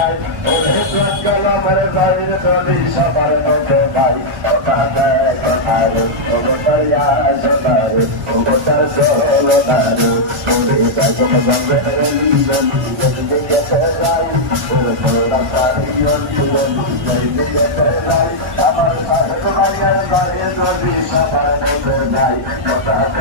নাই ওরে জঙ্গল আমার বাইরে যদি সবার মধ্যে ভাই কথা দেয় কথার ওটারিয়া সোনার ওটার সোনার ওরে বেগম জঙ্গলের লিলি গেছে যাই ওরে সোনা পারি লিলি গেছে যাই আমার সাহেব ভাইয়ের বাইরে যদি সবার মধ্যে নাই কথা